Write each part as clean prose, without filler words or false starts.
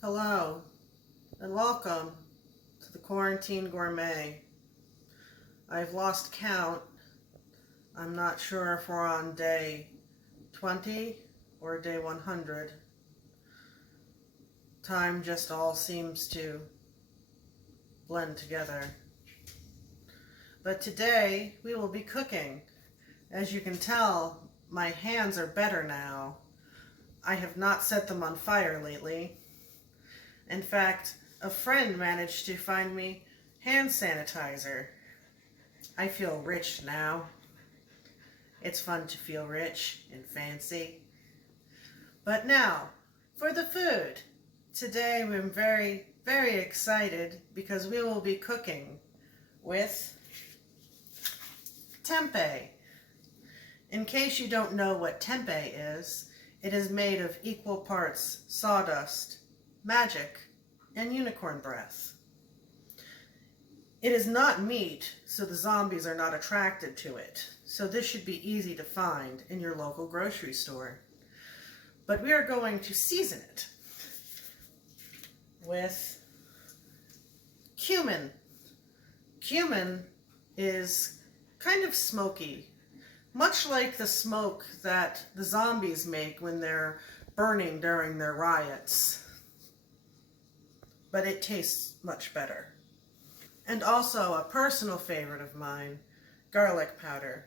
Hello, and welcome to the Quarantine Gourmet. I've lost count. I'm not sure if we're on day 20 or day 100. Time just all seems to blend together. But today we will be cooking. As you can tell, my hands are better now. I have not set them on fire lately. In fact, a friend managed to find me hand sanitizer. I feel rich now. It's fun to feel rich and fancy. But now, for the food. Today I'm very, very excited because we will be cooking with tempeh. In case you don't know what tempeh is, it is made of equal parts sawdust, magic, and unicorn breath. It is not meat, so the zombies are not attracted to it. So this should be easy to find in your local grocery store. But we are going to season it with cumin. Cumin is kind of smoky, much like the smoke that the zombies make when they're burning during their riots. But it tastes much better. And also a personal favorite of mine, garlic powder.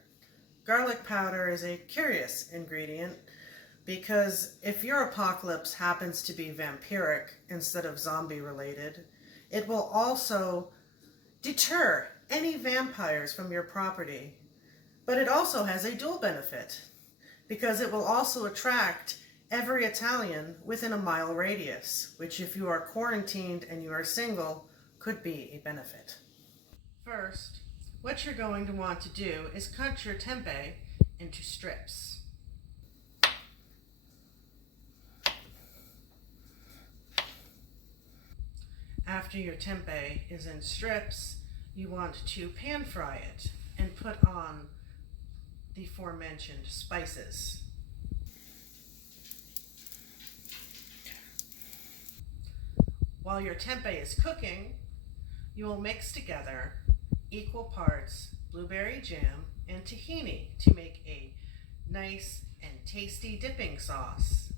Garlic powder is a curious ingredient because if your apocalypse happens to be vampiric instead of zombie related, it will also deter any vampires from your property. But it also has a dual benefit because it will also attract every Italian within a mile radius, which if you are quarantined and you are single, could be a benefit. First, what you're going to want to do is cut your tempeh into strips. After your tempeh is in strips, you want to pan fry it and put on the aforementioned spices. While your tempeh is cooking, you will mix together equal parts blueberry jam and tahini to make a nice and tasty dipping sauce.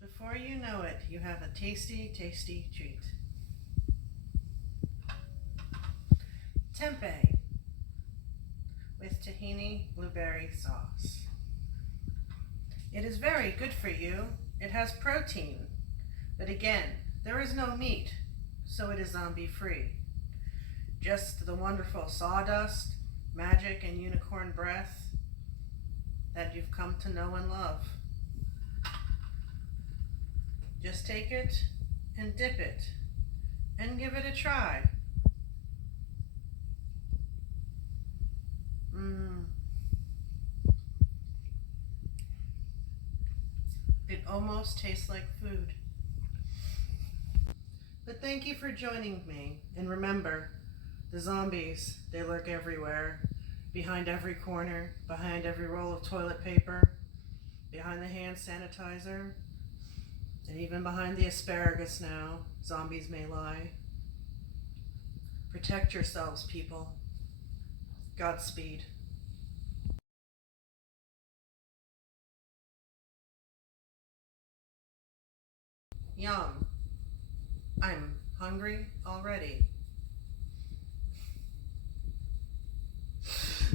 Before you know it, you have a tasty, tasty treat. Tempeh with tahini blueberry sauce. It is very good for you. It has protein. But again, there is no meat, so it is zombie free. Just the wonderful sawdust, magic, and unicorn breath that you've come to know and love. Just take it and dip it and give it a try. It almost tastes like food. But thank you for joining me. And remember, the zombies, they lurk everywhere. Behind every corner, behind every roll of toilet paper, behind the hand sanitizer, and even behind the asparagus now, zombies may lie. Protect yourselves, people. Godspeed. Yum. I'm hungry already.